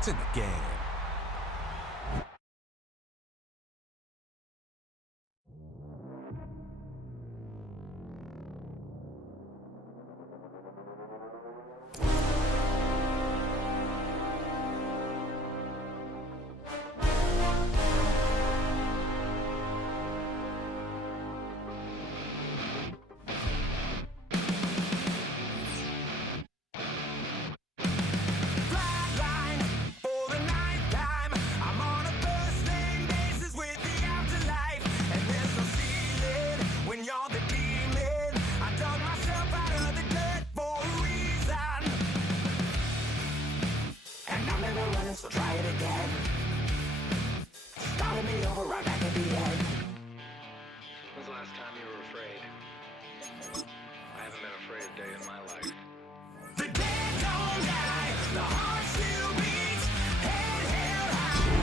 It's in the game. So try it again. Started me over right back at the end. When's the last time you were afraid? I haven't been afraid a day in my life. The dead don't die, the heart still beats, head held high.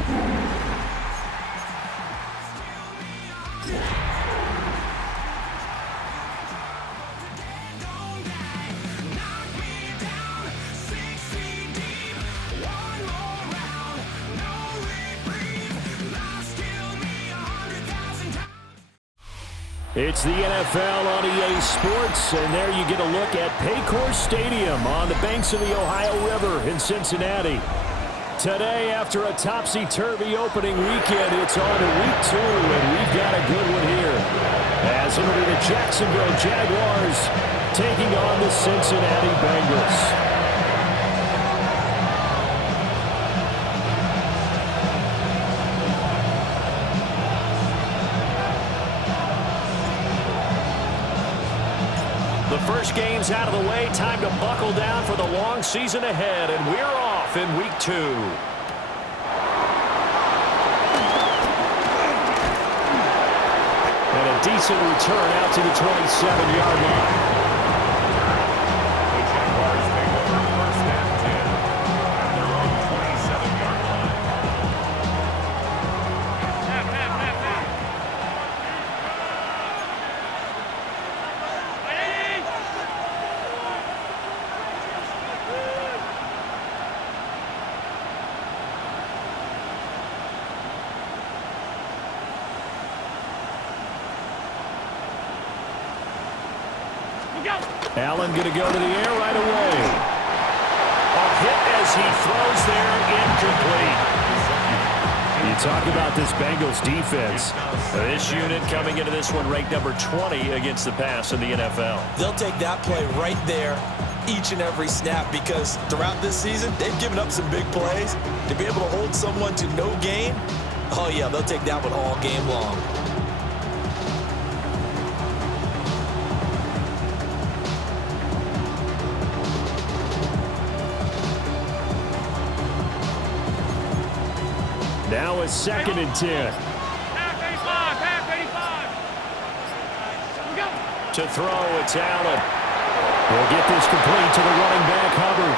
Still me on. The dead don't die, knock me down, 6 feet deep, one more round, no reprieve, life killed me 100,000 times. It's the NFL on EA Sports, and there you get a look at Paycor Stadium on the banks of the Ohio River in Cincinnati. Today, after a topsy-turvy opening weekend, it's on to week 2, and we've got a good one here. As it'll be the Jacksonville Jaguars taking on the Cincinnati Bengals. The first game's out of the way. Time to buckle down for the long season ahead, and we're off in week 2. And a decent return out to the 27-yard line. The Jaguars take over first and 10 at their own 27-yard line. Allen going to go to the air right away. A hit as he throws there, incomplete. You talk about this Bengals defense. This unit coming into this one ranked number 20 against the pass in the NFL. They'll take that play right there each and every snap because throughout this season, they've given up some big plays. To be able to hold someone to no gain, oh yeah, they'll take that one all game long. Now it's 2nd and 10. To throw, it's Allen. We'll get this complete to the running back, Hubbard.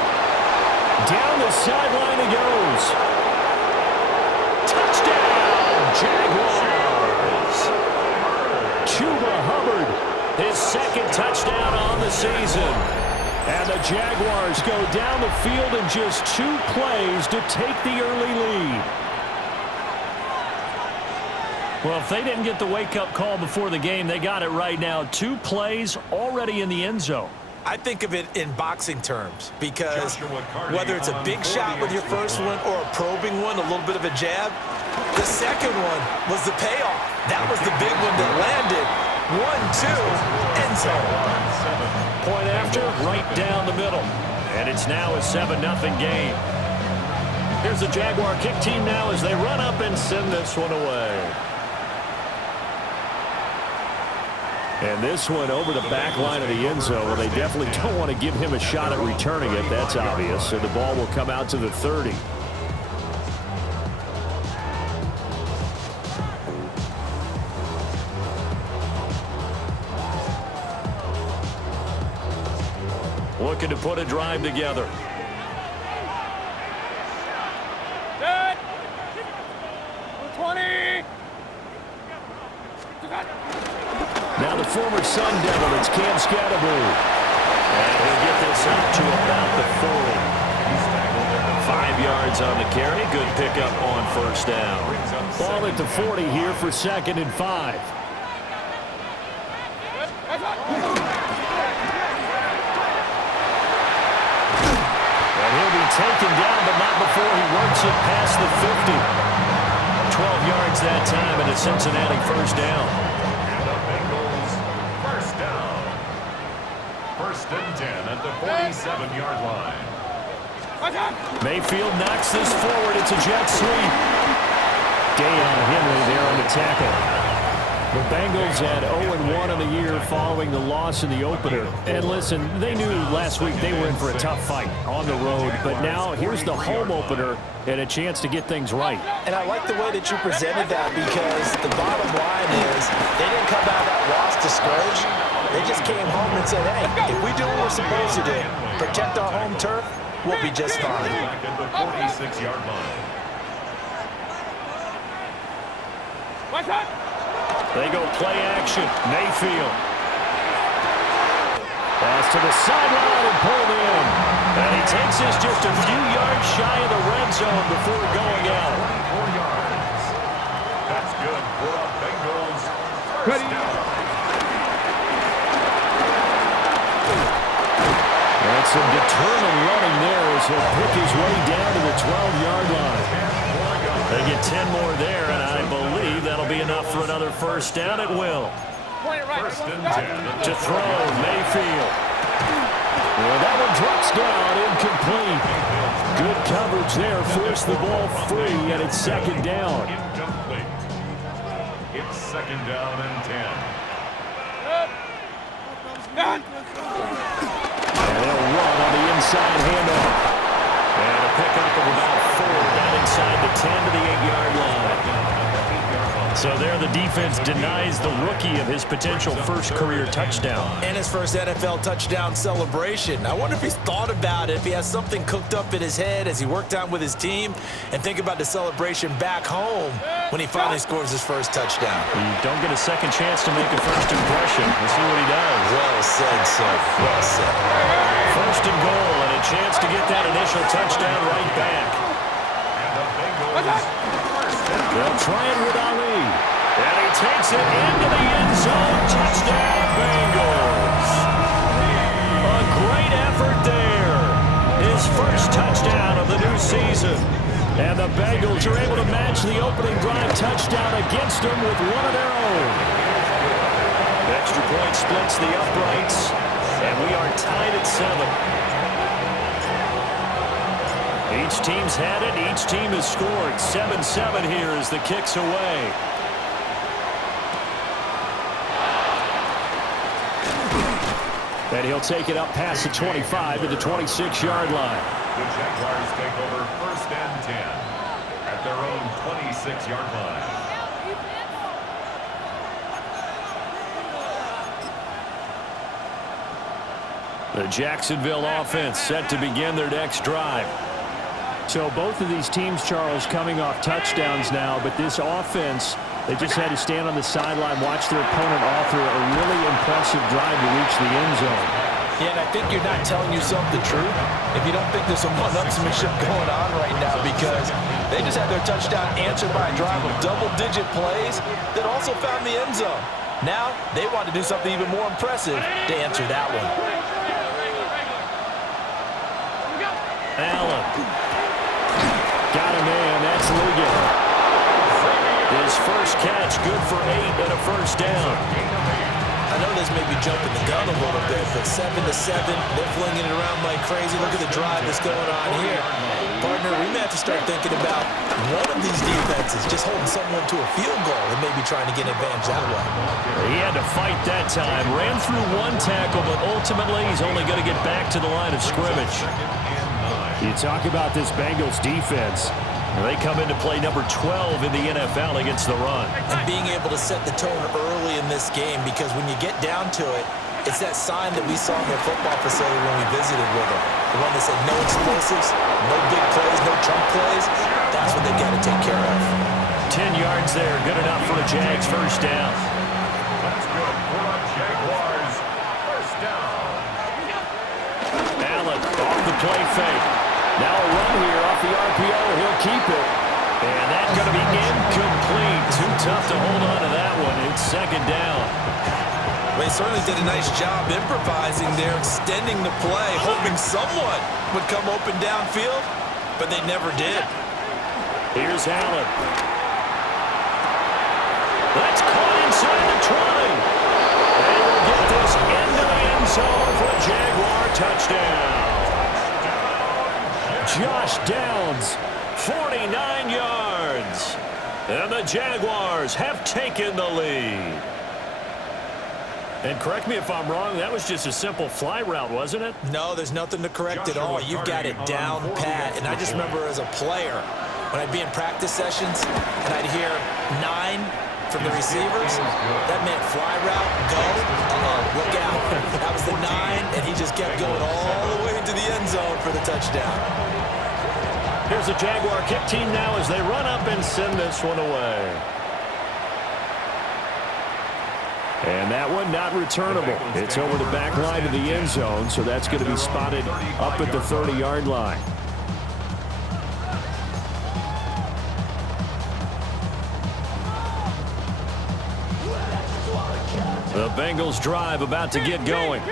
Down the sideline he goes. Touchdown, Jaguars. Chuba Hubbard, his 2nd touchdown on the season. And the Jaguars go down the field in just 2 plays to take the early lead. Well, if they didn't get the wake-up call before the game, they got it right now. 2 plays already in the end zone. I think of it in boxing terms because whether it's a big shot with your first one or a probing one, a little bit of a jab, the second one was the payoff. That was the big one that landed. 1-2, end zone. Point after, right down the middle. And it's now a 7-0 game. Here's the Jaguar kick team now as they run up and send this one away. And this one over the back line of the end zone. Well, they definitely don't want to give him a shot at returning it. That's obvious. So the ball will come out to the 30. Looking to put a drive together. Good. 20. Now the former Sun Devil, it's Cam Scatterboo. And he'll get this up to about the 40. He's tackled at the 5 yards on the carry. Good pickup on first down. Ball at the 40 here for 2nd and 5. And he'll be taken down, but not before he works it past the 50. 12 yards that time, and a Cincinnati first down. And the Bengals first down. 1st and 10 at the 47-yard line. Mayfield knocks this forward. It's a jet sweep. Deion Henry there on the tackle. The Bengals had 0-1 on the year following the loss in the opener. And listen, they knew last week they were in for a tough fight on the road. But now here's the home opener and a chance to get things right. And I like the way that you presented that, because the bottom line is they didn't come out of that loss discouraged. They just came home and said, hey, if we do what we're supposed to do, protect our home turf, we'll be just fine. Back at the 46-yard line. They go play action. Mayfield. Pass to the sideline and pulled in. And he takes this just a few yards shy of the red zone before going out. 24 yards. That's good for the Bengals. First down. And some determined running there as he'll pick his way down to the 12-yard line. They get 10 more there, and I believe that'll be enough for another first down. It will. 1st and 10. To throw, Mayfield. Well, that one drops down, incomplete. Good coverage there, forced the ball free, and it's 2nd down. Incomplete. It's 2nd down and 10. And they'll run on the inside handoff. And a pickup of about 4 down inside the 10 to the 8-yard line. So there the defense denies the rookie of his potential first career touchdown. And his first NFL touchdown celebration. I wonder if he's thought about it, if he has something cooked up in his head as he worked out with his team, and think about the celebration back home when he finally scores his first touchdown. You don't get a second chance to make a first impression. We'll see what he does. Well said, sir. Well said. 1st and goal, and a chance to get that initial touchdown right back. And the Bengals first down. They'll try it with Ali. And he takes it into the end zone. Touchdown, Bengals. A great effort there. His first touchdown of the new season. And the Bengals are able to match the opening drive touchdown against them with one of their own. The extra point splits the uprights. And we are tied at 7. Each team's had it. Each team has scored. 7-7 here as the kick's away. And he'll take it up past the 25 to the 26-yard line. The Jaguars take over 1st and 10 at their own 26-yard line. The Jacksonville offense set to begin their next drive. So both of these teams, Charles, coming off touchdowns now, but this offense, they just had to stand on the sideline, watch their opponent author a really impressive drive to reach the end zone. Yeah, and I think you're not telling yourself the truth if you don't think there's some one-upsmanship going on right now, because they just had their touchdown answered by a drive of double-digit plays that also found the end zone. Now they want to do something even more impressive to answer that one. Allen. Got a man. That's Ligon. His first catch, good for 8 and a first down. I know this may be jumping the gun a little bit, but 7-7, they're flinging it around like crazy. Look at the drive that's going on here. Partner, we may have to start thinking about one of these defenses just holding someone to a field goal and maybe trying to get an advantage that way. He had to fight that time. Ran through one tackle, but ultimately he's only going to get back to the line of scrimmage. You talk about this Bengals defense. They come into play number 12 in the NFL against the run. And being able to set the tone early in this game, because when you get down to it, it's that sign that we saw in their football facility when we visited with them. The one that said no explosives, no big plays, no chunk plays. That's what they've got to take care of. 10 yards there, good enough for a Jags first down. That's good for a Jaguars first down. Allen off the play fake. Now a run here off the RPO. He'll keep it. And that's going to be incomplete. Too tough to hold on to that one. It's second down. They certainly did a nice job improvising there, extending the play, hoping someone would come open downfield, but they never did. Here's Allen. That's caught inside the 20. They will get this into the end zone for a Jaguar touchdown. Josh Downs, 49 yards. And the Jaguars have taken the lead. And correct me if I'm wrong, that was just a simple fly route, wasn't it? No, there's nothing to correct at all. You've got it down pat. And I just remember as a player, when I'd be in practice sessions and I'd hear 9 from the receivers, that meant fly route, go, look out. That was the 9, and he just kept going all the way into the end zone for the touchdown. Here's the Jaguar kick team now as they run up and send this one away. And that one not returnable. It's over the back line of the end zone, so that's going to be spotted up at the 30-yard line. The Bengals drive about to get going.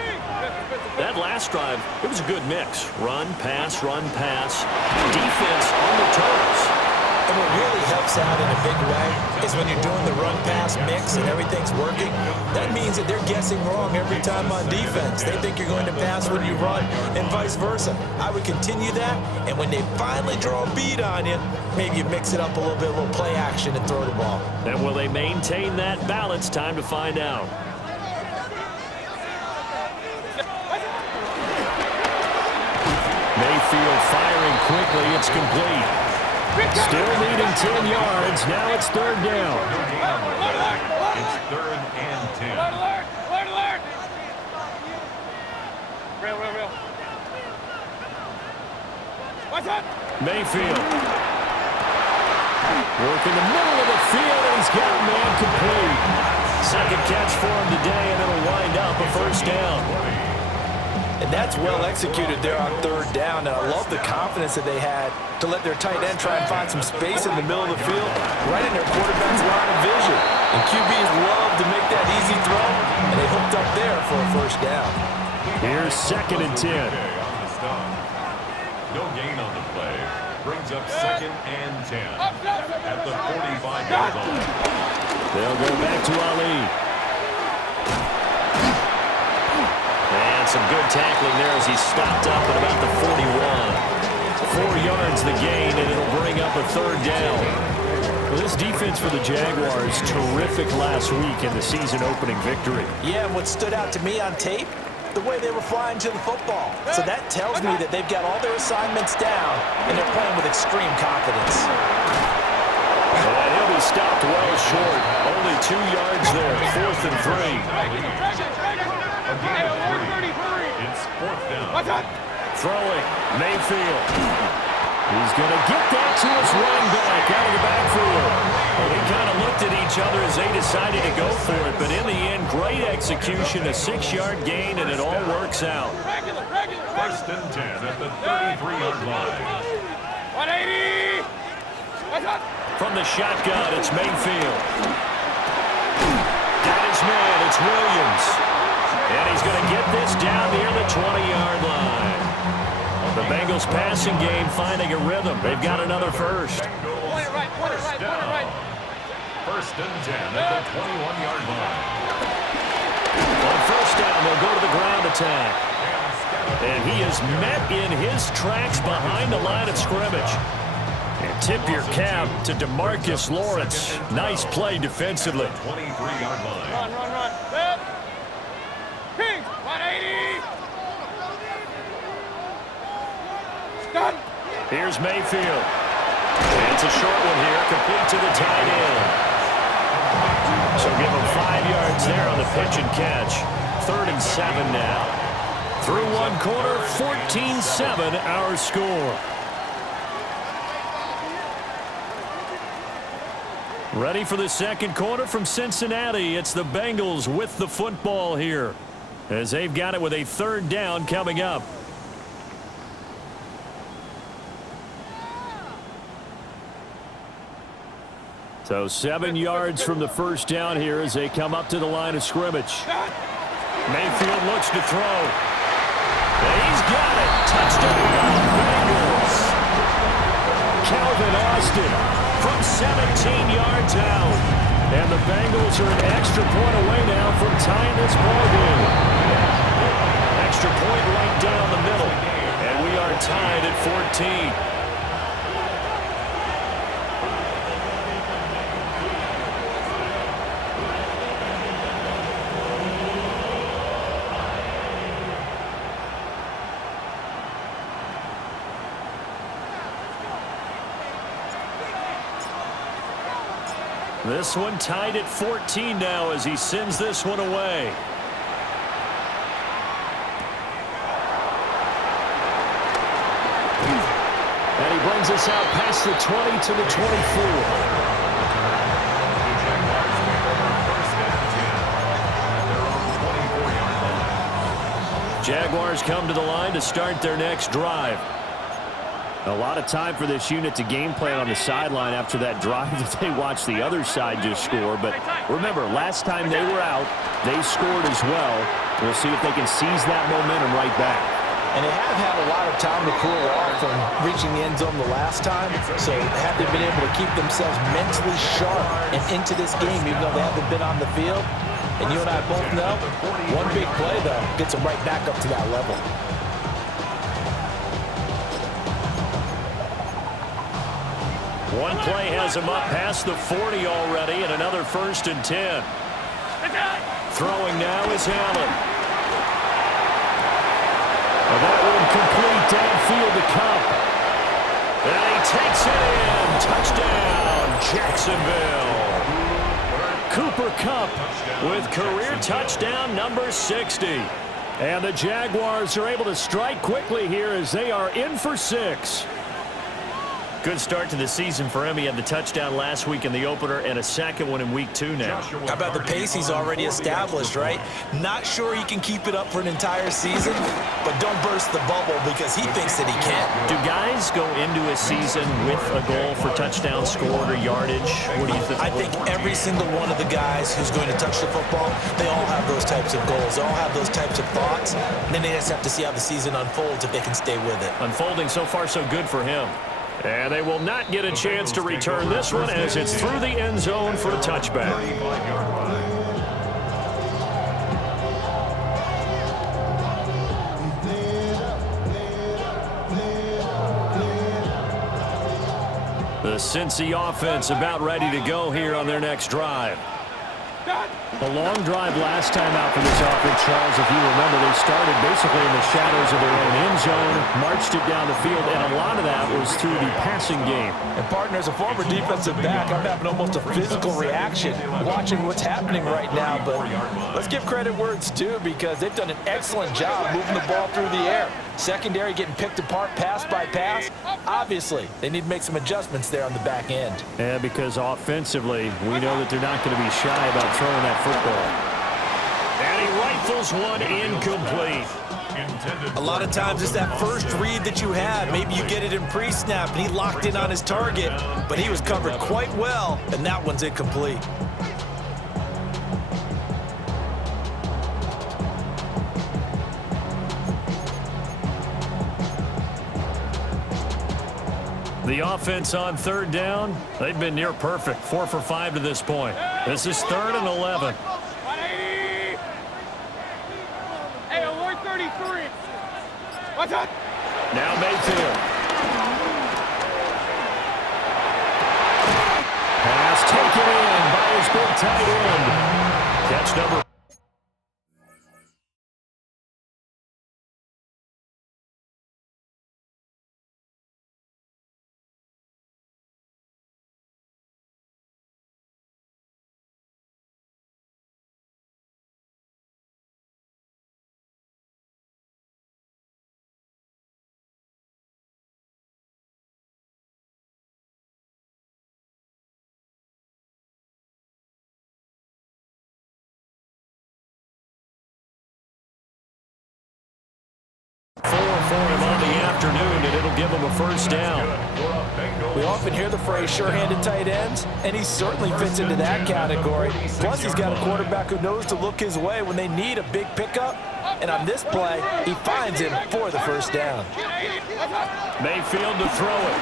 That last drive, it was a good mix. Run, pass, defense on the toes. And what really helps out in a big way is when you're doing the run-pass mix and everything's working, that means that they're guessing wrong every time on defense. They think you're going to pass when you run and vice versa. I would continue that, and when they finally draw a bead on you, maybe you mix it up a little bit, a little play action and throw the ball. And will they maintain that balance? Time to find out. Mayfield firing quickly. It's complete. Still leading 10 yards. Now it's third down. It's 3rd and 10. Alert! Real. What's up? Mayfield. Work in the middle of the field, and he's got a man complete. Second catch for him today, and it'll wind up a first down. And that's well executed there on third down. And I love the confidence that they had to let their tight end try and find some space in the middle of the field, right in their quarterback's line of vision. And QBs love to make that easy throw, and they hooked up there for a first down. Here's 2nd and 10. No gain on the play. Brings up 2nd and 10 at the 45-yard line. They'll go back to Ali. And some good tackling there as he stopped up at about the 41. 4 yards the gain, and it'll bring up a third down. Well, this defense for the Jaguars, terrific last week in the season-opening victory. Yeah, and what stood out to me on tape, the way they were flying to the football. So that tells me that they've got all their assignments down, and they're playing with extreme confidence. And he'll be stopped well short. Only 2 yards there, 4th and 3. It's 4th down. Throwing, Mayfield. He's going to get that to his running back out of the backfield. Well, they kind of looked at each other as they decided to go for it, but in the end, great execution, a 6-yard gain, and it all works out. 1st and 10 at the 33-yard line. 180! From the shotgun, it's Mayfield. Got his man, it's Williams. And he's going to get this down near the 20-yard line. The Bengals passing game finding a rhythm. They've got another first. Point it right. 1st and 10 at the 21-yard line. On first down, they'll go to the ground attack. And he is met in his tracks behind the line of scrimmage. And tip your cap to DeMarcus Lawrence. Nice play defensively. 23-yard line. Run. Set. Ping. 180. Done. Here's Mayfield. And it's a short one here, complete to the tight end. So give him 5 yards there on the pitch and catch. 3rd and 7 now. Through one quarter, 14-7 our score. Ready for the second quarter from Cincinnati. It's the Bengals with the football here, as they've got it with a 3rd down coming up. So 7 yards from the first down here as they come up to the line of scrimmage. Mayfield looks to throw. He's got it. Touchdown, Bengals. Calvin Austin from 17 yards out. And the Bengals are an extra point away now from tying this ballgame. Extra point right down the middle. And we are tied at 14. This one tied at 14 now as he sends this one away. And he brings us out past the 20 to the 24. Jaguars come to the line to start their next drive. A lot of time for this unit to game plan on the sideline after that drive that they watched the other side just score. But remember, last time they were out, they scored as well. We'll see if they can seize that momentum right back. And they have had a lot of time to cool off from reaching the end zone the last time. So have they been able to keep themselves mentally sharp and into this game even though they haven't been on the field? And you and I both know, one big play, though, gets them right back up to that level. One play has him up past the 40 already, and another 1st and 10. Throwing now is Allen. And that one complete downfield to Cup. And he takes it in. Touchdown, Jacksonville. Cooper Kupp with career touchdown number 60. And the Jaguars are able to strike quickly here as they are in for 6. Good start to the season for him. He had the touchdown last week in the opener and a second one in week 2 now. How about the pace he's already established, right? Not sure he can keep it up for an entire season, but don't burst the bubble because he thinks that he can. Do guys go into a season with a goal for touchdown scored or yardage? What do you think? I think every single one of the guys who's going to touch the football, they all have those types of goals. They all have those types of thoughts. And then they just have to see how the season unfolds if they can stay with it. Unfolding so far so good for him. And they will not get a chance to return this one as it's through the end zone for a touchback. The Cincy offense about ready to go here on their next drive. A long drive last time out for this offense, Charles. If you remember, they started basically in the shadows of their own end zone, marched it down the field, and a lot of that was through the passing game. And, partner, as a former defensive back, I'm having almost a physical reaction watching what's happening right now. But let's give credit where it's due because they've done an excellent job moving the ball through the air. Secondary getting picked apart pass by pass. Obviously, they need to make some adjustments there on the back end. Yeah, because offensively, we know that they're not going to be shy about throwing that football. And he rifles one incomplete. A lot of times it's that first read that you had. Maybe you get it in pre-snap, and he locked in on his target, but he was covered quite well, and that one's incomplete. The offense on 3rd down, they've been near perfect. 4 for 5 to this point. This is 3rd and 11. 180. Hey, 133. What's up? Now Mayfield. Pass taken in by his big tight end. Catch number for him on the afternoon, and it'll give him a first down. We often hear the phrase sure-handed tight ends, and he certainly fits into that category. Plus, he's got a quarterback who knows to look his way when they need a big pickup. And on this play, he finds him for the first down. Mayfield to throw it.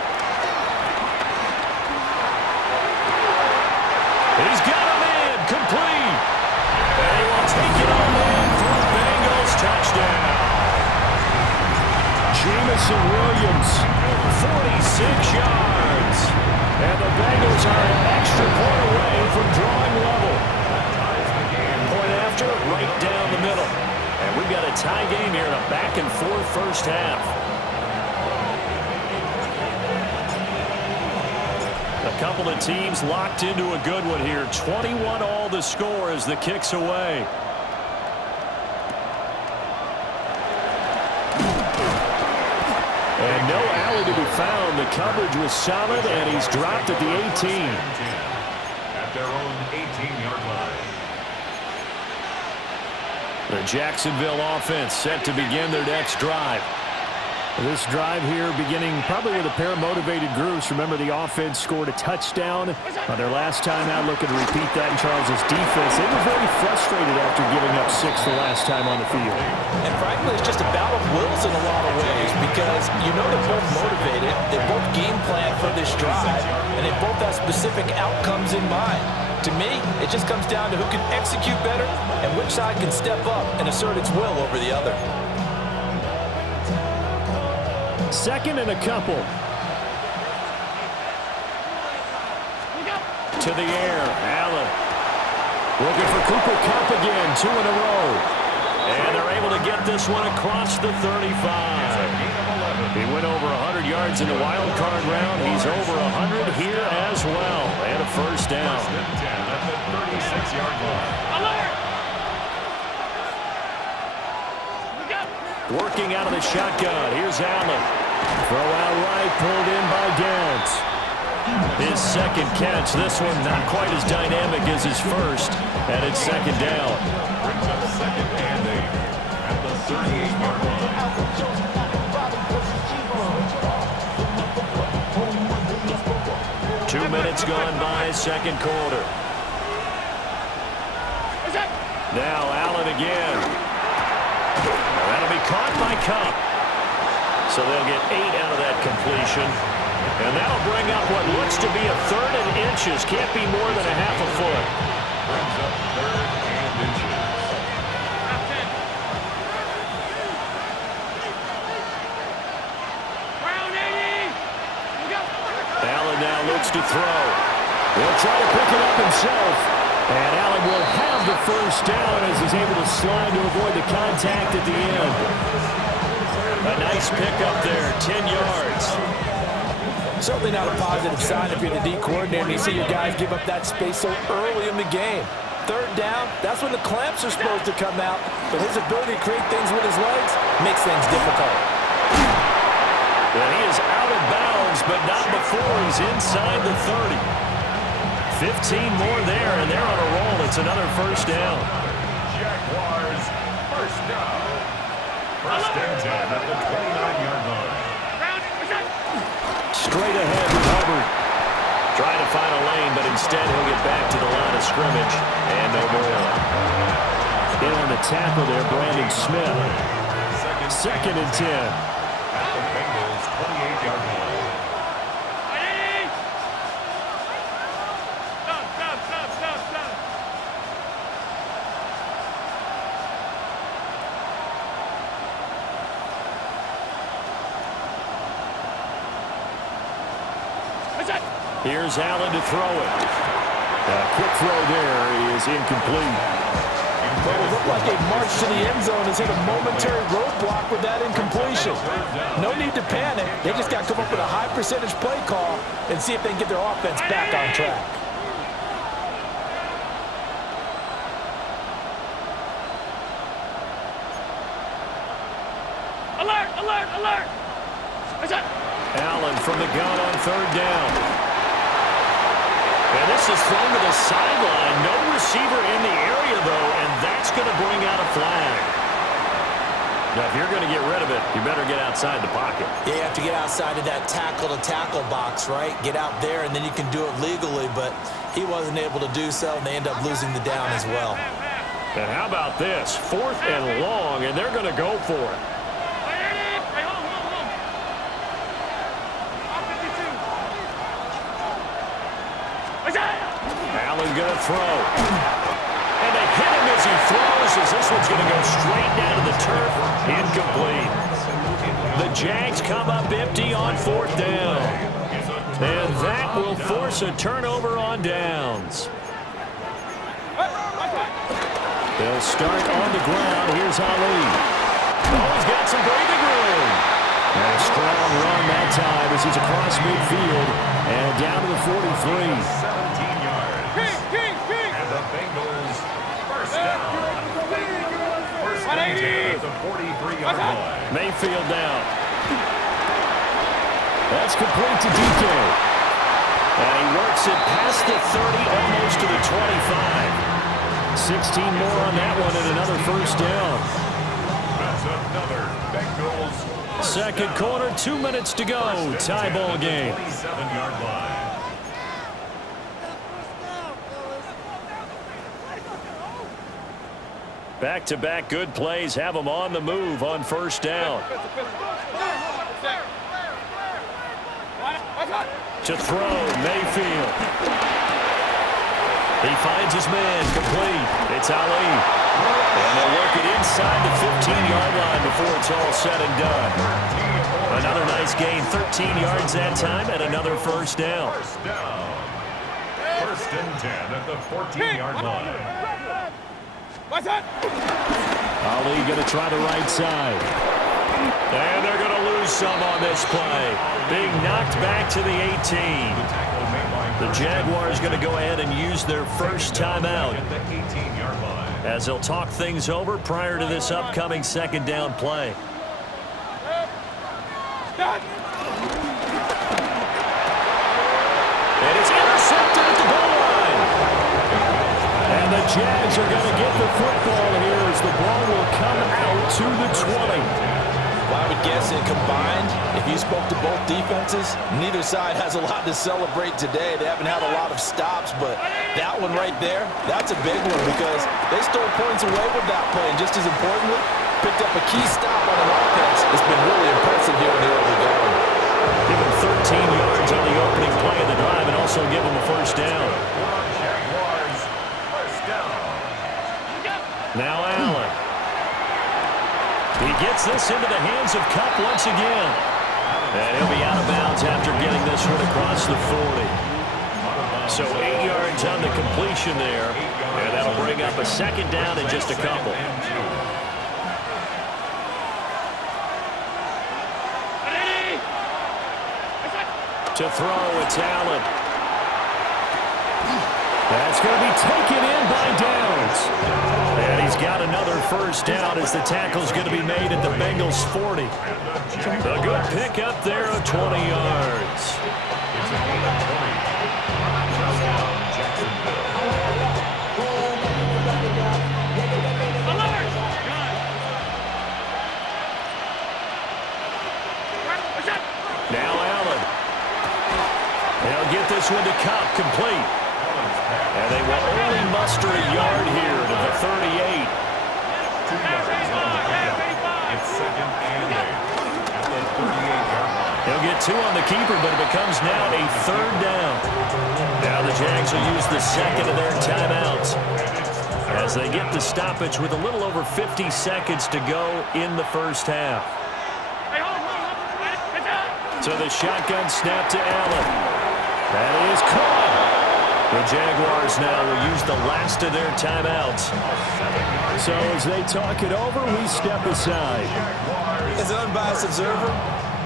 He's got him in, complete. And he will take it on in for a Bengals touchdown. Jamison Williams, 46 yards. And the Bengals are an extra point away from drawing level. Point after, right down the middle. And we've got a tie game here in a back-and-forth first half. A couple of teams locked into a good one here. 21 all the score as the kick's away. And no alley to be found. The coverage was solid, and he's dropped at the 18. At their own 18-yard line. The Jacksonville offense set to begin their next drive. This drive here beginning probably with a pair of motivated groups. Remember, the offense scored a touchdown on their last time out. Looking to repeat that in Charles's defense. They were very frustrated after giving up 6 the last time on the field. And frankly, it's just a battle of wills in a lot of ways because you know they're both motivated, they both game plan for this drive, and they both have specific outcomes in mind. To me, it just comes down to who can execute better and which side can step up and assert its will over the other. Second and a couple. To the air, Allen. Looking for Cooper Kupp again, 2 in a row. And they're able to get this one across the 35. He went over 100 yards in the wild card round. He's over 100 here as well. And a first down. First and 10 at the 36-yard line. Working out of the shotgun. Here's Allen. Throw out right, pulled in by Downs. His second catch. This one not quite as dynamic as his first. And it's second down. Brings up second and 8 at the 38-yard line. 2 minutes gone by, second quarter. Now Allen again. That'll be caught by Kupp. So they'll get 8 out of that completion. And that'll bring up what looks to be a 3rd and inches. Can't be more than a half a foot. Brings up 3rd and inches. Allen now looks to throw. He'll try to pick it up himself. And Allen will have the first down as he's able to slide to avoid the contact at the end. A nice pickup there, 10 yards. Certainly not a positive sign if you're the D coordinator and you see your guys give up that space so early in the game. 3rd down, that's when the clamps are supposed to come out. But his ability to create things with his legs makes things difficult. Well, he is out of bounds, but not before he's inside the 30. 15 more there, and they're on a roll. It's another first down. Jaguars, first down. First and 10 at the 29-yard line. Straight ahead with Hubbard. Trying to find a lane, but instead he'll get back to the line of scrimmage. And no more. In on the tackle there, Brandon Smith. Second and 10. At the Bengals' 28-yard line. Here's Allen to throw it. A quick throw there is incomplete. But it looked like a march to the end zone has hit a momentary roadblock with that incompletion. No need to panic. They just got to come up with a high percentage play call and see if they can get their offense back on track. Alert! Alert! Alert! Allen from the gun on 3rd down. And this is thrown to the sideline. No receiver in the area, though, and that's going to bring out a flag. Now, if you're going to get rid of it, you better get outside the pocket. Yeah, you have to get outside of that tackle-to-tackle box, right? Get out there, and then you can do it legally, but he wasn't able to do so, and they end up losing the down as well. And how about this? 4th and long, and they're going to go for it. Allen going to throw. And they hit him as he throws, as this one's going to go straight down to the turf. Incomplete. The Jags come up empty on 4th down. And that will force a turnover on downs. They'll start on the ground. Here's Ali. Oh, he's got some breathing room. And a strong run that time as he's across midfield and down to the 43. 17 yards. And the Bengals first down. First and 10 at the 43-yard line. Mayfield down. That's complete to DK. And he works it past the 30, almost to the 25. 16 more on that one and another first down. That's another Bengals. Second quarter, 2 minutes to go. Tie ball game. 27-yard line. Back-to-back good plays have them on the move on first down. To throw, Mayfield. He finds his man, complete. It's Ali. And they'll work it inside the 15-yard line before it's all said and done. Another nice gain, 13 yards that time, and another first down. First down. First and 10 at the 14-yard line. Ali going to try the right side. And they're going to lose some on this play. Being knocked back to the 18. The Jaguars going to go ahead and use their first timeout as they'll talk things over prior to this upcoming second down play. And it's intercepted at the goal line. And the Jags are going to get the football here as the ball will come out to the 20. Well, I would guess that combined, if you spoke to both defenses, neither side has a lot to celebrate today. They haven't had a lot of stops, but that one right there, that's a big one because they stole points away with that play. And just as importantly, picked up a key stop on an offense. It's been really impressive here in the early going. Give him 13 yards on the opening play of the drive and also give him a first down. Jaguars, first down. Now Allen. He gets this into the hands of Kupp once again. And he'll be out of bounds after getting this one across the 40. So 8 yards on the completion there. And that'll bring up a second down in just a couple. To throw, it's Allen. That's going to be taken in by Downs. And he's got another first down as the tackle's going to be made at the Bengals 40. A good pick up there of 20 yards. It's a gain of 20. Touchdown, Jacksonville. Now Allen. They'll get this one to Kupp, complete. And they will only muster a yard here to the 38. 2 yards on the pickup. It's second and 8 at the 38-yard line. He'll get 2 on the keeper, but it becomes now a third down. Now the Jags will use the second of their timeouts as they get the stoppage with a little over 50 seconds to go in the first half. So the shotgun snap to Allen. That is caught. The Jaguars now will use the last of their timeouts. So as they talk it over, we step aside. As an unbiased observer,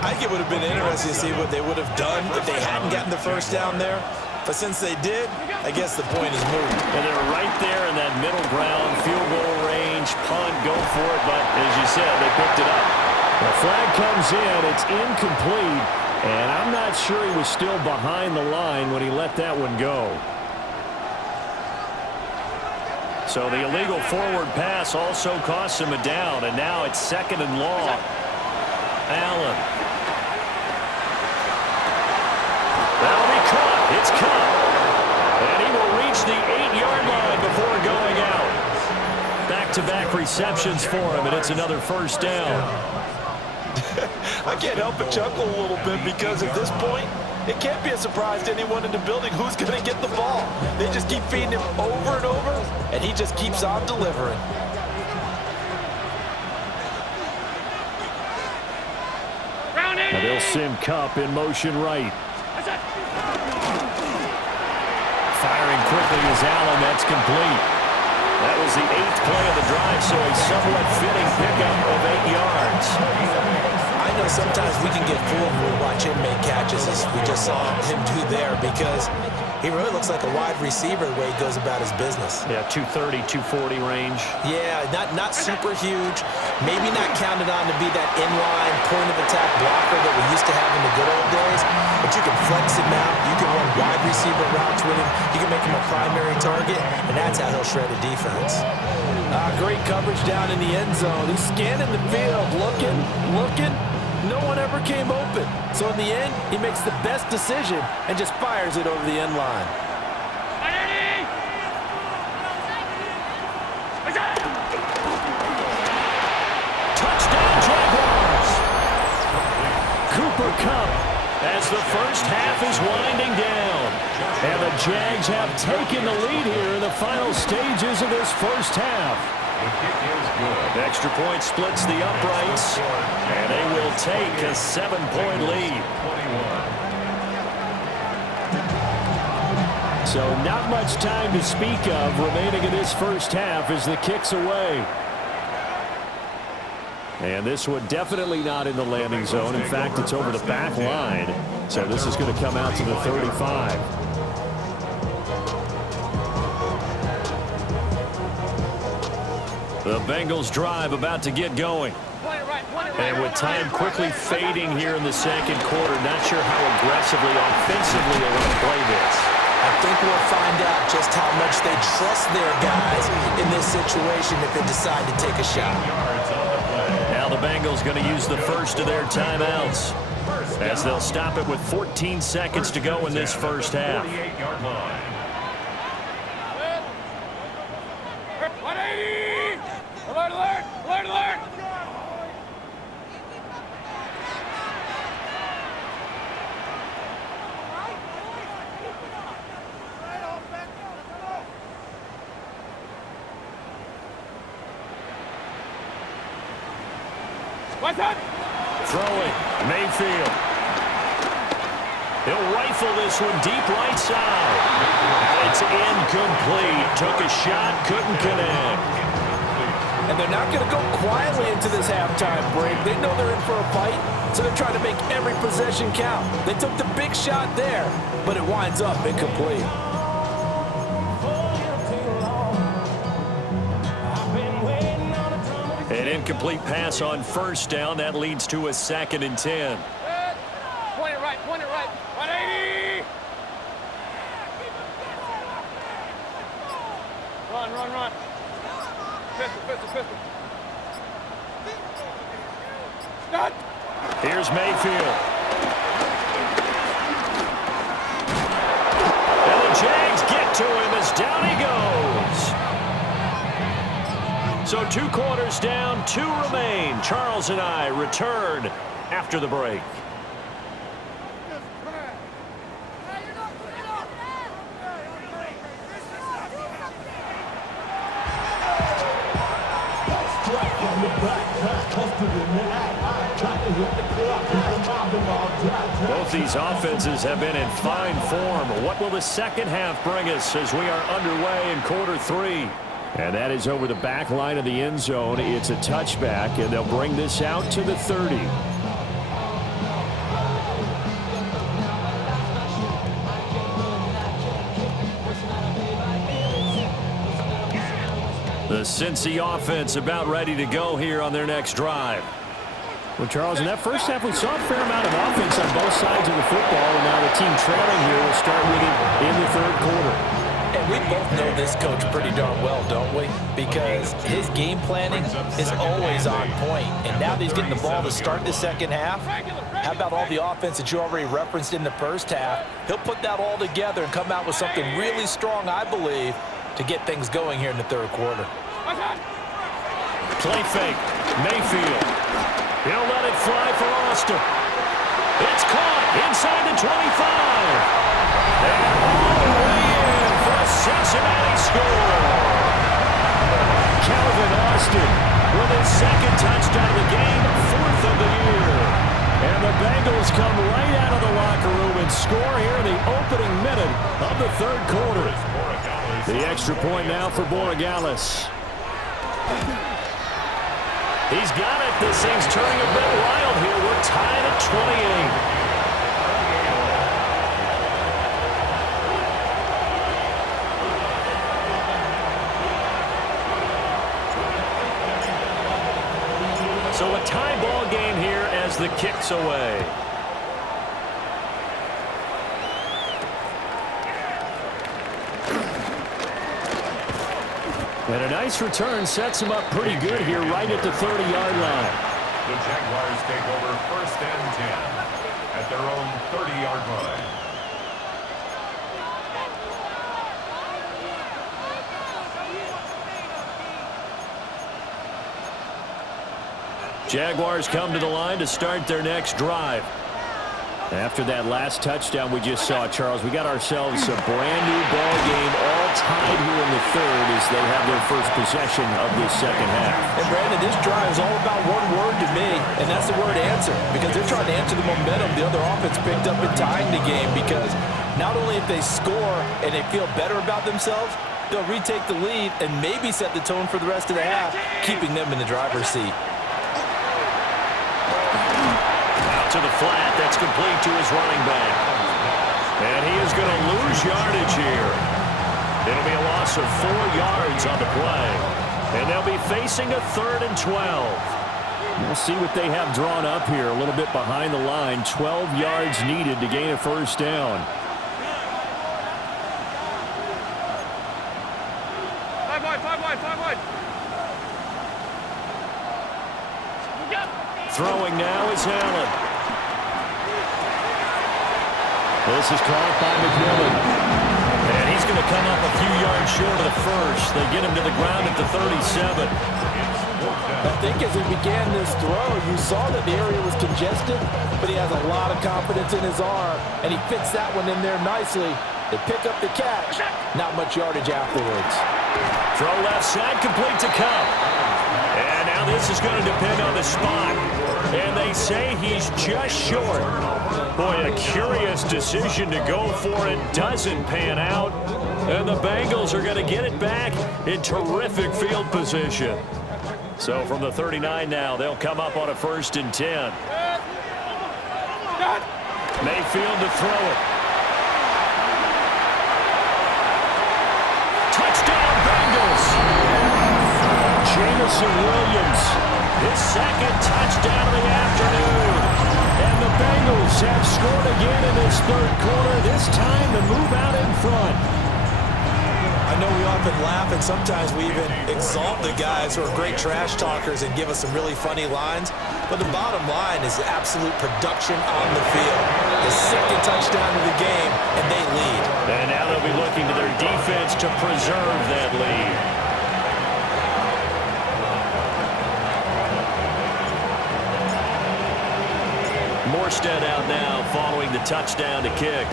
I think it would have been interesting to see what they would have done if they hadn't gotten the first down there. But since they did, I guess the point is moved. And they're right there in that middle ground, field goal range, punt, go for it. But as you said, they picked it up. The flag comes in. It's incomplete. And I'm not sure he was still behind the line when he let that one go. So the illegal forward pass also costs him a down, and now it's 2nd and long. Allen. That'll be caught. It's caught. And he will reach the 8-yard line before going out. Back-to-back receptions for him, and it's another first down. I can't help but chuckle a little bit because at this point, it can't be a surprise to anyone in the building who's going to get the ball. They just keep feeding him over and over, and he just keeps on delivering. Now they'll send Kupp in motion right. Firing quickly is Allen. That's complete. That was the 8th play of the drive, so a somewhat fitting pickup of 8 yards. I know sometimes we can get fooled when we watch him make catches, as we just saw him do there, because he really looks like a wide receiver the way he goes about his business. Yeah, 230, 240 range. Yeah, not super huge. Maybe not counted on to be that inline point-of-attack blocker that we used to have in the good old days, but you can flex him out. You can run wide receiver routes with him. You can make him a primary target, and that's how he'll shred a defense. Great coverage down in the end zone. He's scanning the field, looking. No one ever came open. So in the end, he makes the best decision and just fires it over the end line. Touchdown, Jaguars! Cooper Kupp as the first half is winding down. And the Jags have taken the lead here in the final stages of this first half. Extra point splits the uprights, and they will take a 7-point lead. So not much time to speak of remaining in this first half as the kick's away. And this one definitely not in the landing zone. In fact, it's over the back line. So this is going to come out to the 35. The Bengals drive about to get going. And with time quickly fading here in the second quarter, not sure how aggressively, offensively they want to play this. I think we'll find out just how much they trust their guys in this situation if they decide to take a shot. Now the Bengals going to use the first of their timeouts as they'll stop it with 14 seconds to go in this first half. 48-yard line. Alert, alert! Alert, alert! What's up? Throwing, Mayfield. He'll rifle this one deep right side. And it's incomplete. Took a shot, couldn't connect. And they're not going to go quietly into this halftime break. They know they're in for a fight, so they're trying to make every possession count. They took the big shot there, but it winds up incomplete. An incomplete pass on first down. That leads to a 2nd and 10. Point it right, 180! Run. Pistol. Stop! Here's Mayfield. And the Jags get to him as down he goes. So 2 quarters down, 2 remain. Charles and I return after the break. Both these offenses have been in fine form. What will the second half bring us as we are underway in quarter 3? And that is over the back line of the end zone. It's a touchback, and they'll bring this out to the 30. The Cincy offense about ready to go here on their next drive. Well, Charles, in that first half, we saw a fair amount of offense on both sides of the football, and now the team trailing here will start with it in the third quarter. And we both know this coach pretty darn well, don't we? Because his game planning is always on point. And now that he's getting the ball to start the second half, how about all the offense that you already referenced in the first half? He'll put that all together and come out with something really strong, I believe, to get things going here in the third quarter. Play fake. Mayfield. He'll let it fly for Austin. It's caught inside the 25. And all the way in for a Cincinnati score. Calvin Austin with his second touchdown of the game, 4th of the year. And the Bengals come right out of the locker room and score here in the opening minute of the third quarter. The extra point now for Borregales. He's got it. This thing's turning a bit wild here. We're tied at 28. So a tie ball game here as the kick's away. And a nice return sets him up pretty good here right at the 30-yard line. The Jaguars take over 1st and 10 at their own 30-yard line. Jaguars come to the line to start their next drive. After that last touchdown we just saw, Charles, we got ourselves a brand-new ball game all tied here in the third as they have their first possession of this second half. And, Brandon, this drive is all about one word to me, and that's the word answer, because they're trying to answer the momentum the other offense picked up in tying the game, because not only if they score and they feel better about themselves, they'll retake the lead and maybe set the tone for the rest of the half, keeping them in the driver's seat. To the flat, that's complete to his running back. And he is going to lose yardage here. It'll be a loss of 4 yards on the play. And they'll be facing a 3rd and 12. We'll see what they have drawn up here a little bit behind the line. 12 yards needed to gain a first down. Five wide. Throwing now is Allen. This is caught by McMillan. And he's going to come up a few yards short of the first. They get him to the ground at the 37. I think as he began this throw, you saw that the area was congested, but he has a lot of confidence in his arm, and he fits that one in there nicely. They pick up the catch. Not much yardage afterwards. Throw left side, complete to Cup. And now this is going to depend on the spot. And they say he's just short. Boy, a curious decision to go for it. Doesn't pan out. And the Bengals are going to get it back in terrific field position. So from the 39 now, they'll come up on a 1st and 10. Mayfield to throw it. Touchdown, Bengals. Jamison Williams, his second touchdown of the afternoon. And the Bengals have scored again in this third quarter, this time to move out in front. I know we often laugh, and sometimes we even exalt the guys who are great trash talkers and give us some really funny lines. But the bottom line is absolute production on the field. The second touchdown of the game, and they lead. And now they'll be looking to their defense to preserve that lead. Morstead out now following the touchdown to kick.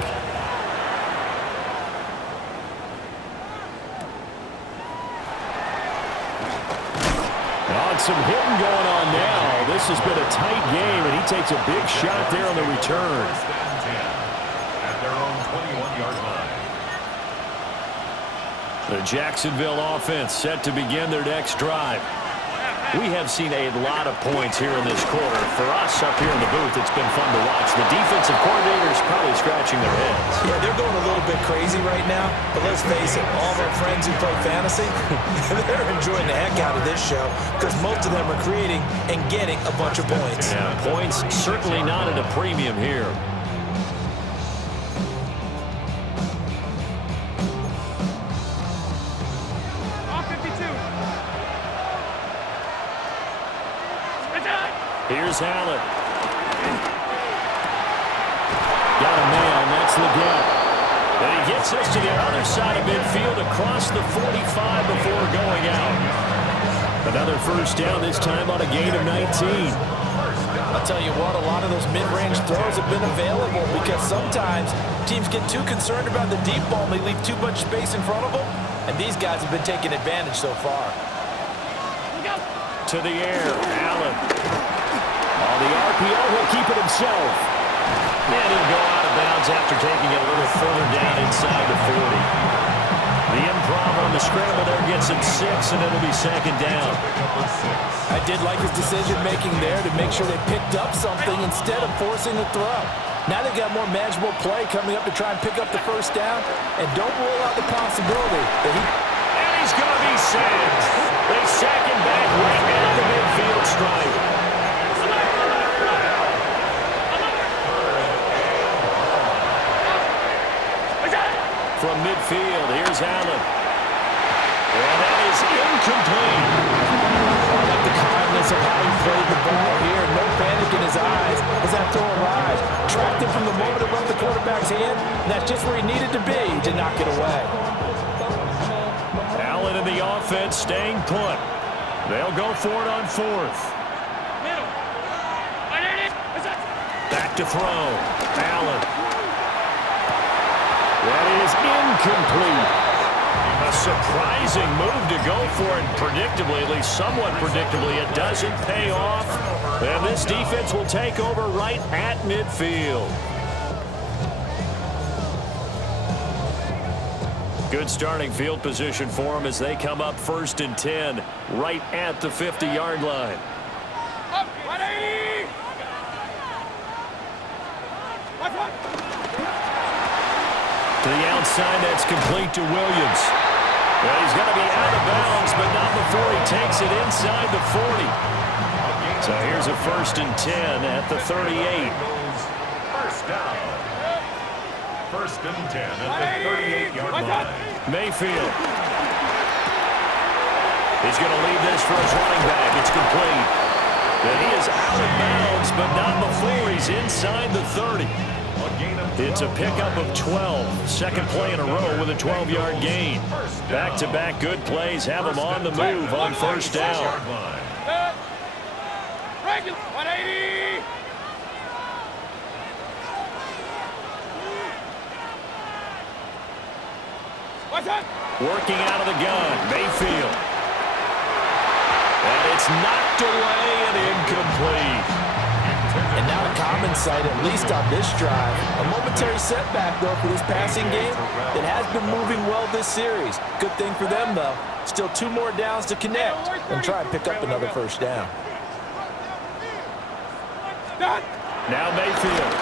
On some hitting going on now. This has been a tight game, and he takes a big shot there on the return. At their own 21-yard line. The Jacksonville offense set to begin their next drive. We have seen a lot of points here in this quarter. For us up here in the booth, it's been fun to watch. The defensive coordinators probably scratching their heads. Yeah, they're going a little bit crazy right now, but let's face it, all of our friends who play fantasy, they're enjoying the heck out of this show because most of them are creating and getting a bunch of points. Yeah, points certainly not at a premium here. Here's Allen. Got a man. That's the gap. And he gets us to the other side of midfield across the 45 before going out. Another first down, this time on a gain of 19. I'll tell you what, a lot of those mid-range throws have been available because sometimes teams get too concerned about the deep ball and they leave too much space in front of them, and these guys have been taking advantage so far. To the air, Allen. On the RPO, he'll keep it himself. And he'll go out of bounds after taking it a little further down inside the 40. The improv on the scramble there gets him 6, and it'll be second down. I did like his decision-making there to make sure they picked up something instead of forcing the throw. Now they've got more manageable play coming up to try and pick up the first down, and don't rule out the possibility that And he's going to be sacked. They sack him back right at the midfield stripe. From midfield, here's Allen. And that is incomplete. I like the calmness of how he played the ball here. No panic in his eyes as that throw arrived. Tracked him from the moment it left the quarterback's hand, and that's just where he needed to be to knock it away. Allen in the offense staying put. They'll go for it on fourth. Back to throw. Allen. That is incomplete. A surprising move to go for it. Predictably, at least somewhat predictably, it doesn't pay off. And this defense will take over right at midfield. Good starting field position for them as they come up 1st and 10 right at the 50-yard line. To the outside, that's complete to Williams. Well, he's going to be out of bounds, but not before he takes it inside the 40. So here's a 1st and 10 at the 38. First down. 1st and 10 at the 38-yard line. Mayfield. He's going to leave this for his running back. It's complete. And he is out of bounds, but not before he's inside the 30. It's a pickup of 12. Second play in a row with a 12-yard gain. Back-to-back good plays have him on the move on first down. 180. Working out of the gun, Mayfield. And it's knocked away and incomplete. And now a common sight, at least on this drive. A momentary setback, though, for this passing game that has been moving well this series. Good thing for them, though. Still 2 more downs to connect and try and pick up another first down. Now Mayfield.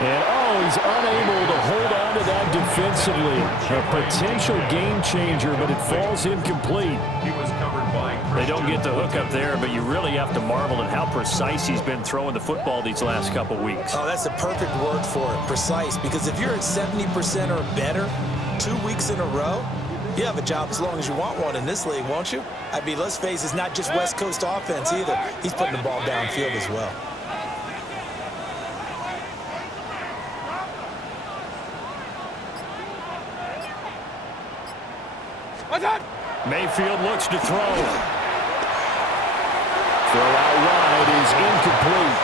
And, he's unable to hold on to that defensively. A potential game changer, but it falls incomplete. He was covered by They don't get the hook up there, but you really have to marvel at how precise he's been throwing the football these last couple weeks. Oh, that's the perfect word for it, precise. Because if you're at 70% or better 2 weeks in a row, you have a job as long as you want one in this league, won't you? I mean, let's face it, it's not just West Coast offense either. He's putting the ball downfield as well. Mayfield looks to throw. Throw out wide is incomplete.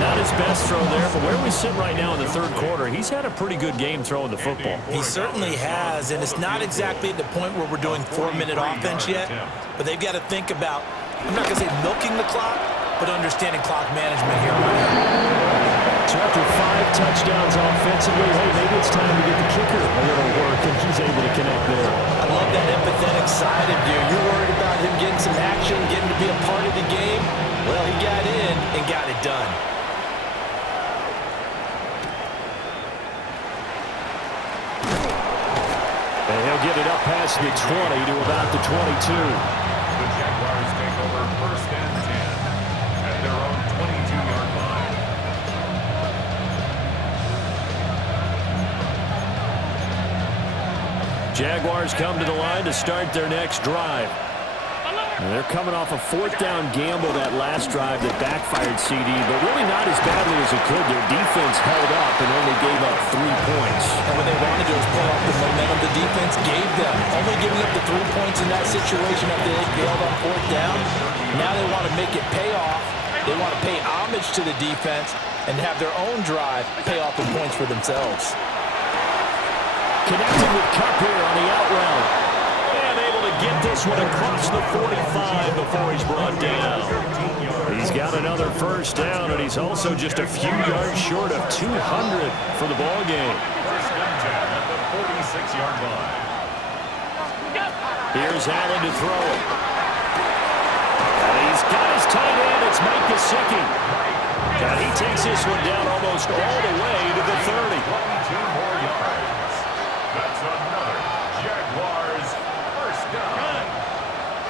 Not his best throw there, but where we sit right now in the third quarter, he's had a pretty good game throwing the football. He certainly has, and it's not exactly at the point where we're doing 4-minute offense yet, but they've got to think about, I'm not going to say milking the clock, but understanding clock management here right now. So after 5 touchdowns offensively, hey, maybe it's time to get the kicker a little work, and he's able to connect there. I love that empathetic side of you. You're worried about him getting some action, getting to be a part of the game. Well, he got in and got it done. And he'll get it up past the 20 to about the 22. The Jaguars take over 1st and 10 at their own 22-yard line. Jaguars come to the line to start their next drive. And they're coming off a fourth down gamble that last drive that backfired CD, but really not as badly as it could. Their defense held up and only gave up 3 points. And what they wanted to do is pull off the momentum the defense gave them. Only giving up the 3 points in that situation after they failed on fourth down. Now they want to make it pay off. They want to pay homage to the defense and have their own drive pay off the points for themselves. Connecting with Cup here on the out route. And able to get this one across the 45 before he's brought down. He's got another first down, and he's also just a few yards short of 200 for the ball game. First and 10 at the 46-yard line. Here's Allen to throw it. And he's got his tight end. It's Mike Gesicki. And he takes this one down almost all the way to the 30. 22 more yards. That's another Jaguars first down.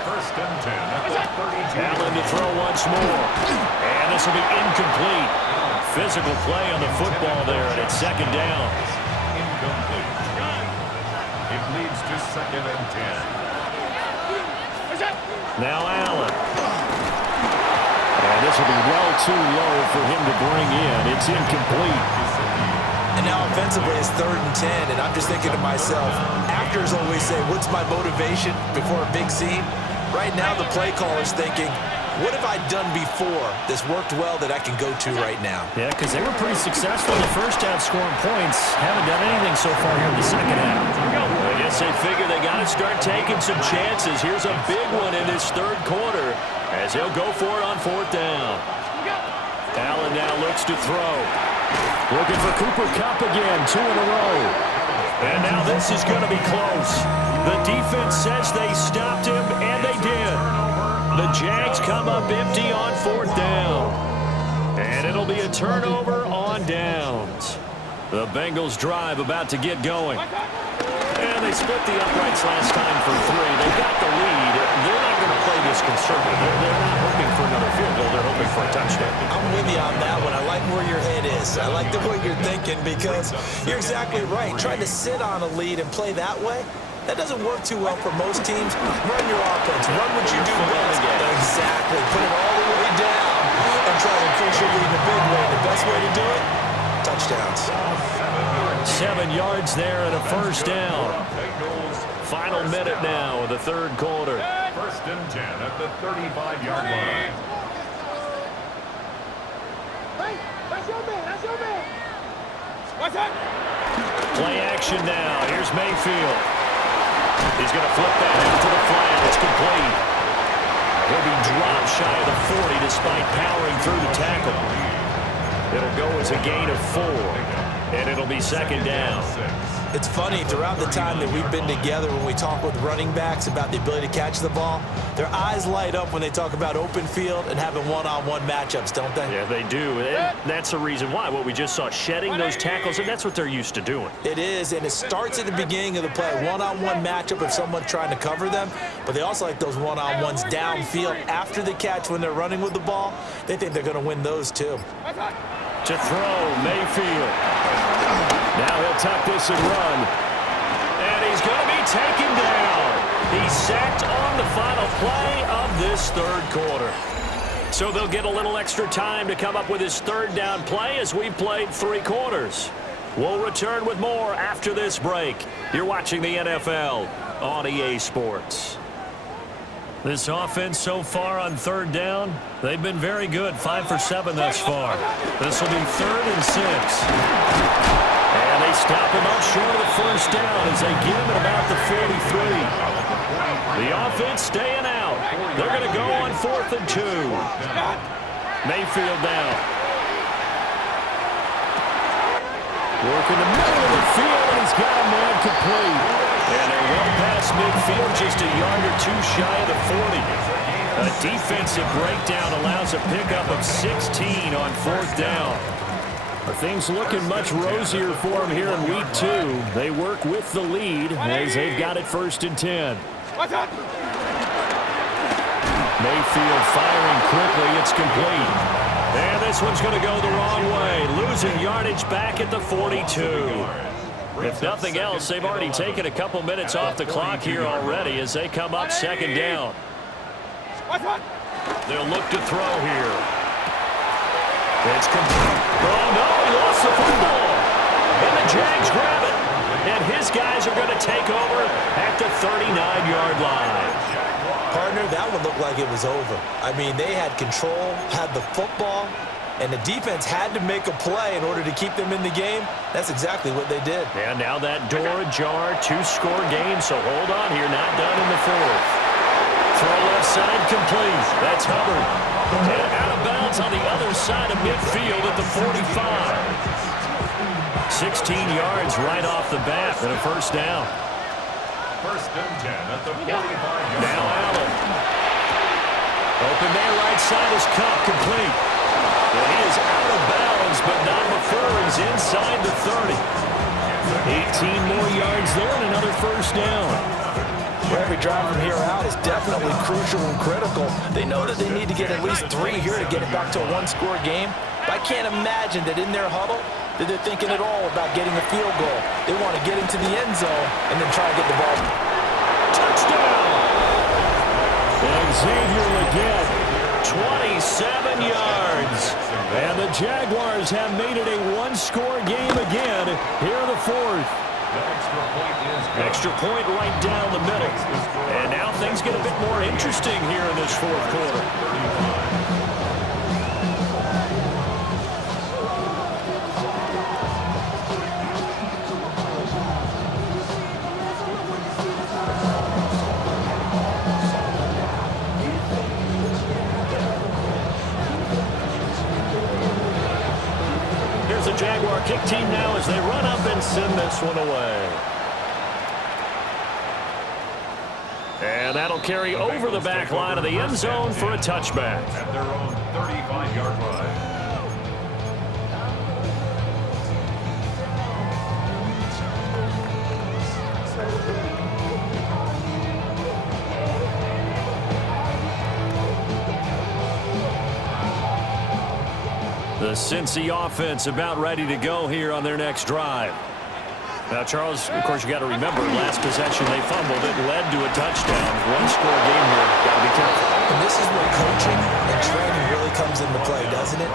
First and 10 at the 32. Allen to throw once more. And this will be incomplete. Physical play on the football there, and it's second down. Incomplete. It leads to second and 10. Now Allen. And this will be well too low for him to bring in. It's incomplete. And now offensively it's 3rd and 10, and I'm just thinking to myself, actors always say, what's my motivation before a big scene? Right now the play caller's thinking, what have I done before that's worked well that I can go to right now? Yeah, because they were pretty successful in the first half scoring points. Haven't done anything so far here in the second half. I guess they figure they got to start taking some chances. Here's a big one in this third quarter as they'll go for it on fourth down. Allen now looks to throw. Looking for Cooper Kupp again, 2 in a row. And now this is going to be close. The defense says they stopped him, and they did. The Jags come up empty on fourth down. And it'll be a turnover on downs. The Bengals drive about to get going. And they split the uprights last time for 3. They got the lead. They're not going to play this conservative. They're not hoping for another field goal. They're hoping for a touchdown. I'm with you on that one. I like where your head is. I like the way you're thinking because you're exactly right. Trying to sit on a lead and play that way, that doesn't work too well for most teams. Run your offense. Run what you do best. Exactly. Put it all the way down and try to increase your lead in a big way. The best way to do it, touchdowns. 7 yards there and a first down. Final minute now of the third quarter. First and 10 at the 35-yard line. Hey, that's your man. That's your man. What's that? Play action now. Here's Mayfield. He's going to flip that out to the flat. It's complete. He'll be dropped shy of the 40 despite powering through the tackle. It'll go as a gain of 4, and it'll be second down. It's funny, throughout the time that we've been together when we talk with running backs about the ability to catch the ball, their eyes light up when they talk about open field and having one-on-one matchups, don't they? Yeah, they do. And that's the reason why. What we just saw, shedding those tackles, and that's what they're used to doing. It is, and it starts at the beginning of the play. One-on-one matchup if someone's trying to cover them, but they also like those one-on-ones downfield after the catch when they're running with the ball. They think they're going to win those too. To throw, Mayfield. Now he'll tuck this and run. And he's going to be taken down. He's sacked on the final play of this third quarter. So they'll get a little extra time to come up with his third down play as we've played 3 quarters. We'll return with more after this break. You're watching the NFL on EA Sports. This offense so far on third down, they've been very good. 5 for 7 thus far. This will be 3rd and 6. And they stop him up short of the first down as they get him at about the 43. The offense staying out. They're going to go on 4th and 2. Mayfield now. Working the middle of the field, and he's got a man complete. And they're well past midfield, just a yard or 2 shy of the 40. A defensive breakdown allows a pickup of 16 on 4th down. Are things looking much rosier for them here in week 2? They work with the lead as they've got it 1st and 10. Mayfield firing quickly. It's complete. And this one's going to go the wrong way. Losing yardage back at the 42. If nothing else, they've already taken a couple minutes off the clock here already as they come up 2nd down. They'll look to throw here. It's complete. Oh, no, he lost the football. And the Jags grab it. And his guys are going to take over at the 39-yard line. Partner, that one looked like it was over. I mean, they had control, had the football, and the defense had to make a play in order to keep them in the game. That's exactly what they did. And now that door ajar, two-score game, so hold on here, not done in the fourth. Throw left side complete. That's Hubbard. And out of bounds on the other side of midfield at the 45. 16 yards right off the bat and a first down. First and 10 at the 45-yard Now line. Allen. Open there, right side is Cup, complete. And he is out of bounds, but not before he's inside the 30. 18 more yards there and another first down. Every drive from here out is definitely crucial and critical. They know that they need to get at least 3 here to get it back to a one-score game. But I can't imagine that in their huddle that they're thinking at all about getting a field goal. They want to get into the end zone and then try to get the ball. Touchdown! And Xavier Legette, 27 yards. And the Jaguars have made it a one-score game again here in the fourth. The extra point is good. Extra point right down the middle. And now things get a bit more interesting here in this fourth quarter. Here's the Jaguar kick team now as they run up and send this one away. And that'll carry over the back line of the end zone for a touchback. At their own 35-yard line. The Cincy offense about ready to go here on their next drive. Now, Charles, of course, you got to remember, last possession they fumbled. It led to a touchdown. One-score game here. Got to be careful. And this is where coaching and training really comes into play, doesn't it?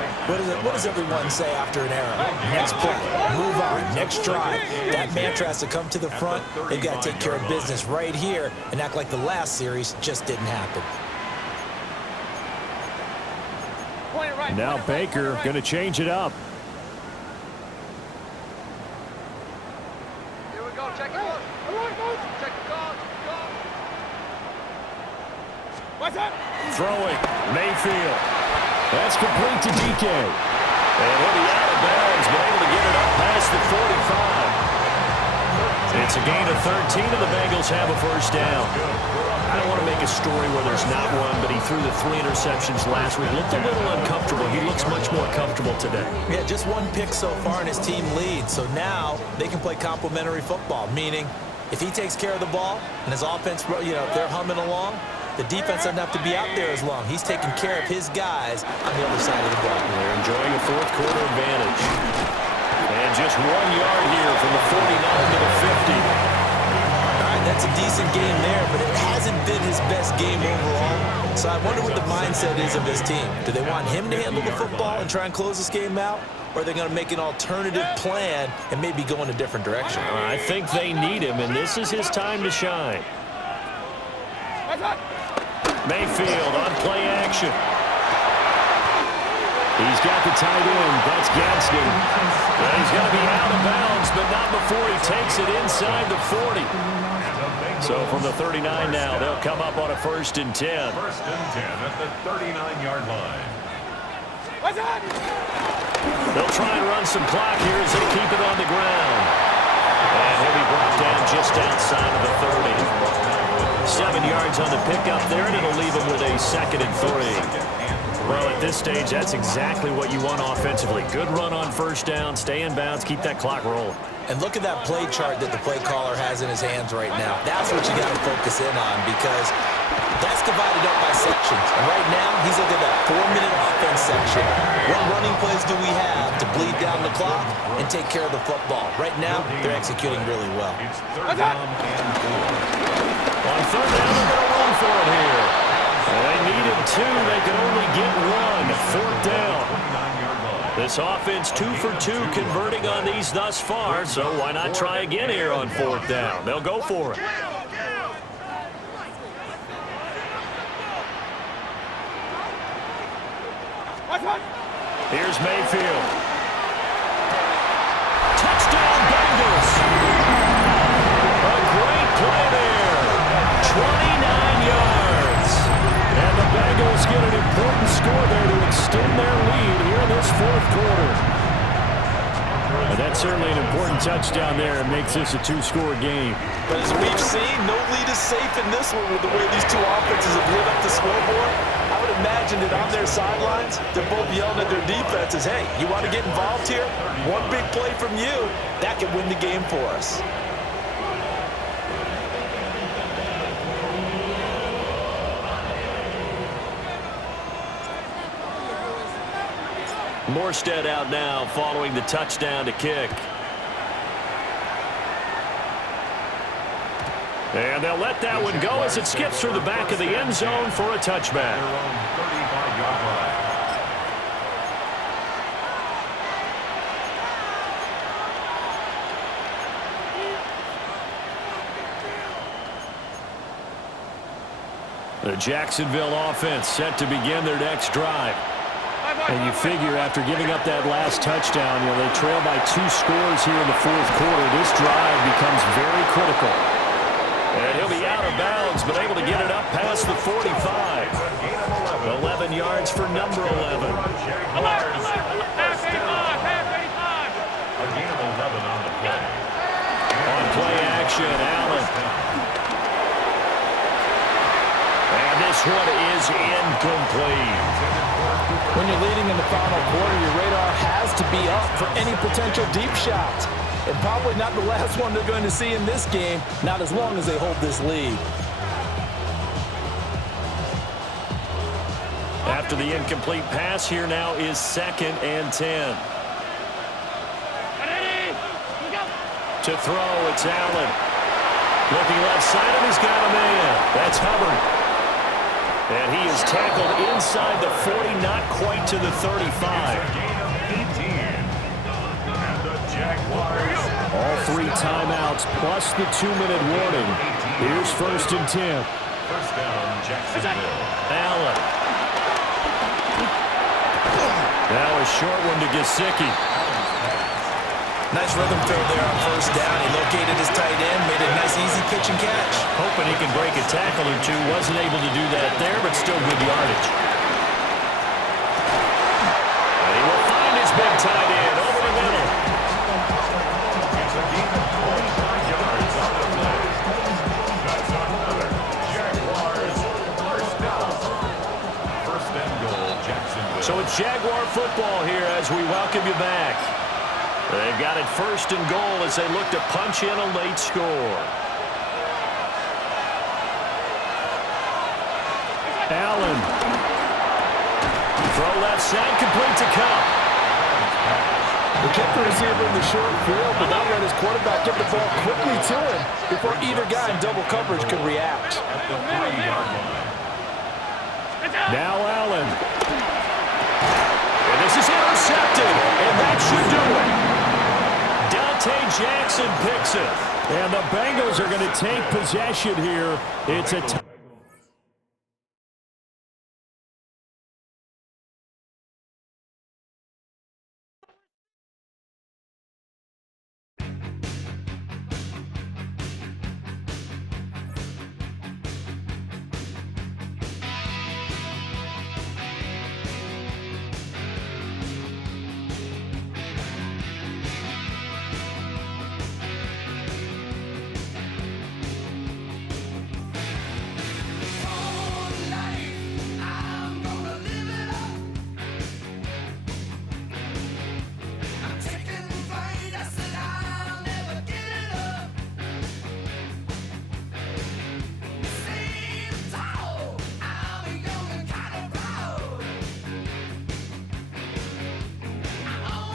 What does everyone say after an error? Next play, move on, next drive. That mantra has to come to the front. They've got to take care of business right here and act like the last series just didn't happen. Now Baker going to change it up. Here we go. Check it out. Check the call. What's up? Throwing. Mayfield. That's complete to DK. And he'll be out of bounds, but able to get it up past the 45. It's a gain of 13, and the Bengals have a first down. I don't want to make a story where there's not one, but he threw the 3 interceptions last week. Looked a little uncomfortable. He looks much more comfortable today. Yeah, just one pick so far and his team leads. So now they can play complementary football, meaning if he takes care of the ball and his offense, if they're humming along, the defense doesn't have to be out there as long. He's taking care of his guys on the other side of the ball. They're enjoying a fourth quarter advantage. And just 1 yard here from the 49 to the 50. That's a decent game there, but it hasn't been his best game overall. So I wonder what the mindset is of his team. Do they want him to handle the football and try and close this game out? Or are they going to make an alternative plan and maybe go in a different direction? I think they need him, and this is his time to shine. Mayfield on play action. He's got the tight end. That's Gadsden. And he's going to be out of bounds, but not before he takes it inside the 40. So from the 39 now, they'll come up on a 1st and 10. 1st and 10 at the 39-yard line. They'll try and run some clock here as they keep it on the ground. And he'll be brought down just outside of the 30. 7 yards on the pickup there, and it'll leave him with a 2nd and 3. Well, at this stage, that's exactly what you want offensively. Good run on first down, stay in bounds, keep that clock rolling. And look at that play chart that the play caller has in his hands right now. That's what you got to focus in on because that's divided up by sections. And right now, he's looking at that 4-minute offense section. What running plays do we have to bleed down the clock and take care of the football? Right now, they're executing really well. It's 3rd down and 4. On 3rd down, they're going to run for it here. And They needed 2. They could only get 1. 4th down. This offense 2 for 2 converting on these thus far, so why not try again here on 4th down? They'll go for it. Here's Mayfield. Touchdown Bengals. A great play there. 29 yards. And the Bengals get an important score there to extend their lead here in this 4th quarter. And that's certainly an important touchdown there. It makes this a 2-score game. But as we've seen, no lead is safe in this one with the way these two offenses have lit up the scoreboard. I would imagine that on their sidelines, they're both yelling at their defenses, hey, you want to get involved here? One big play from you, that could win the game for us. Morstead out now following the touchdown to kick. And they'll let that one go as it skips through the back of the end zone for a touchback. The Jacksonville offense set to begin their next drive. And you figure after giving up that last touchdown, they trail by 2 scores here in the 4th quarter. This drive becomes very critical. And he'll be out of bounds, but able to get it up past the 45. 11 yards for number 11. On play action, Allen. And this one is incomplete. When you're leading in the final quarter, your radar has to be up for any potential deep shots. And probably not the last one they're going to see in this game, not as long as they hold this lead. After the incomplete pass, here now is 2nd and 10. To throw, it's Allen. Looking left side, and he's got a man. That's Hubbard. And he is tackled inside the 40, not quite to the 35. All 3 timeouts plus the 2-minute warning. Here's 1st and 10. First down, Jacksonville. Allen. Now a short one to Gesicki. Nice rhythm throw there on 1st down. He located his tight end, made a nice easy pitch and catch. Hoping he can break a tackle or 2. Wasn't able to do that there, but still good yardage. And he will find his big tight end over the middle. It's a gain of 25 yards on the play. That's another Jaguars first down. First and goal, Jacksonville. So it's Jaguar football here as we welcome you back. They've got it 1st and goal as they look to punch in a late score. Allen. Throw left side, complete to Cup. They kept the receiver in the short field, but now let his quarterback get the ball quickly to him before either guy in double coverage could react. At the 3-yard line. Now Allen. And this is intercepted, and that should do it. Dante Jackson picks it. And the Bengals are going to take possession here. It's a